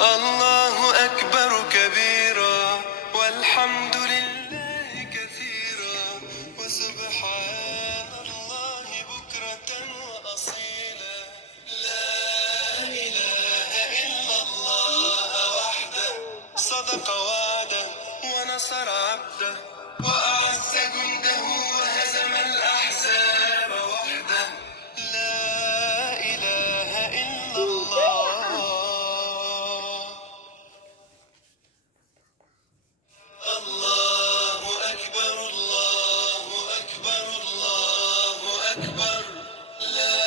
الله أكبر كبيرا والحمد لله كثيرا وسبحان الله بكرة وأصيلا. لا إله إلا الله وحده صدق وعده ونصر عبده وأعز جنده وهزم الأحزاب وحده. لا إله إلا الله. الله أكبر الله أكبر الله أكبر. لا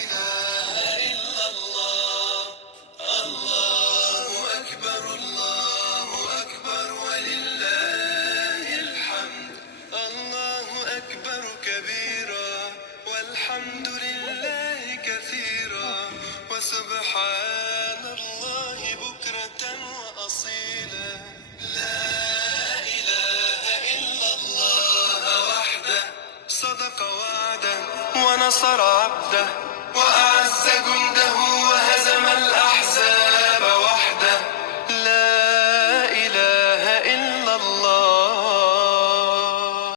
إله إلا الله. الله أكبر ولله الحمد. الله أكبر كبيرا والحمد لله كثيرا وسبحان الله بكرة وأصيلا. لا إله إلا الله وحده صدق وعده ونصر عبده